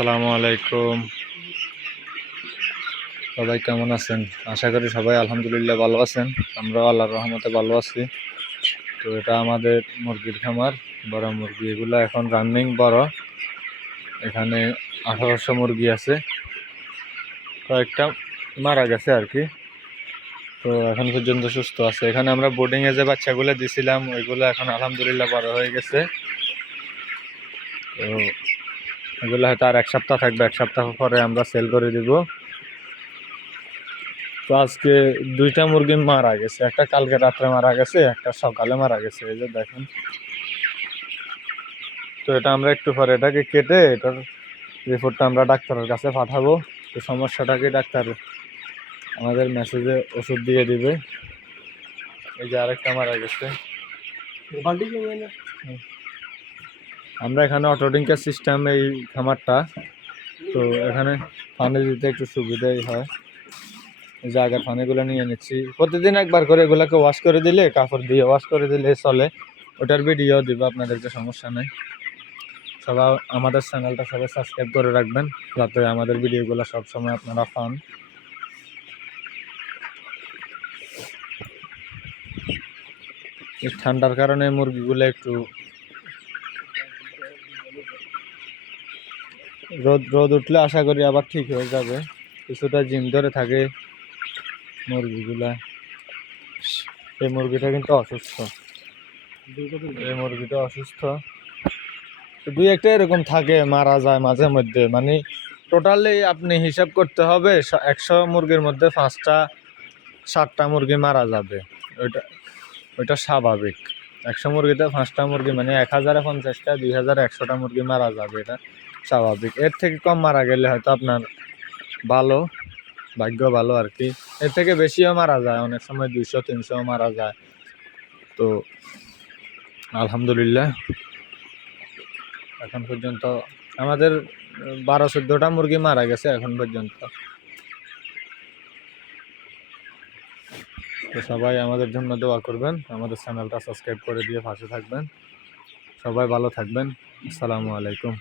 আসসালামু আলাইকুম। সবাই কেমন আছেন? আশা করি সবাই আলহামদুলিল্লাহ ভালো আছেন। আমরাও আল্লাহর রহমতে ভালো আছি। তো এটা আমাদের মুরগির খামার, বড় মুরগি। এগুলো এখন রানিং বড়। এখানে আঠারোশো মুরগি আছে। কয়েকটা মারা গেছে আর কি। তো এখন পর্যন্ত সুস্থ আছে। এখানে আমরা বোর্ডিংয়ে যে বাচ্চাগুলো দিছিলাম, ওইগুলো এখন আলহামদুলিল্লাহ বড় হয়ে গেছে। তো এগুলো হয়তো আর এক সপ্তাহ থাকবে এক সপ্তাহ পরে আমরা সেল করে দিব। তো আজকে দুইটা মুরগি মারা গেছে একটা কালকে রাত্রে মারা গেছে একটা সকালে মারা গেছে এই যে দেখেন। তো এটা আমরা একটু পরে এটাকে কেটে এটার রিপোর্টটা আমরা ডাক্তারের কাছে পাঠাবো। তো সমস্যাটাকে ডাক্তার আমাদের মেসেজে ওষুধ দিয়ে দিবে। এই যে আরেকটা মারা গেছে। আমরা এখানে অটো অটোডিঙ্কের সিস্টেম এই খামারটা, তো এখানে পানি দিতে একটু সুবিধাই হয়। জায়গার পানিগুলো নিয়ে নিচ্ছি। প্রতিদিন একবার করে এগুলোকে ওয়াশ করে দিলে, কাপড় দিয়ে ওয়াশ করে দিলে চলে। ওটার ভিডিও দিব আপনাদেরকে সমস্যা নেই। সবাই আমাদের চ্যানেলটা সবাই সাবস্ক্রাইব করে রাখবেন, যাতে আমাদের ভিডিওগুলো সবসময় আপনারা পান। ঠান্ডার কারণে মুরগিগুলো একটু রোদ রোদ উঠলে আশা করি আবার ঠিক হয়ে যাবে। কিছুটা জিম ধরে থাকে মুরগিগুলা। এই মুরগিটা কিন্তু অসুস্থ। এই মুরগিটা অসুস্থ। দুই একটা এরকম থাকে, মারা যায় মাঝে মধ্যে। মানে টোটালি আপনি হিসাব করতে হবে একশো মুরগির মধ্যে পাঁচটা, সাতটা মুরগি মারা যাবে। ওইটা ওইটা স্বাভাবিক। একশো মুরগিতে পাঁচটা মুরগি মানে এক হাজারে পঞ্চাশটা, দুই হাজার একশোটা মুরগি মারা যাবে। এটা স্বাভাবিক। এর থেকে কম মারা গেলে হয়তো আপনার ভালো, ভাগ্য ভালো আর কি। এর থেকে বেশিও মারা যায়, অনেক সময় দুইশো, তিনশো মারা যায়। তো আলহামদুলিল্লাহ। এখন পর্যন্ত আমাদের বারো, চোদ্দোটা মুরগি মারা গেছে এখন পর্যন্ত। তো সবাই আমাদের জন্য দোয়া করবেন, আমাদের চ্যানেলটা সাবস্ক্রাইব করে দিয়ে পাশে থাকবেন। সবাই ভালো থাকবেন। আসসালামু আলাইকুম।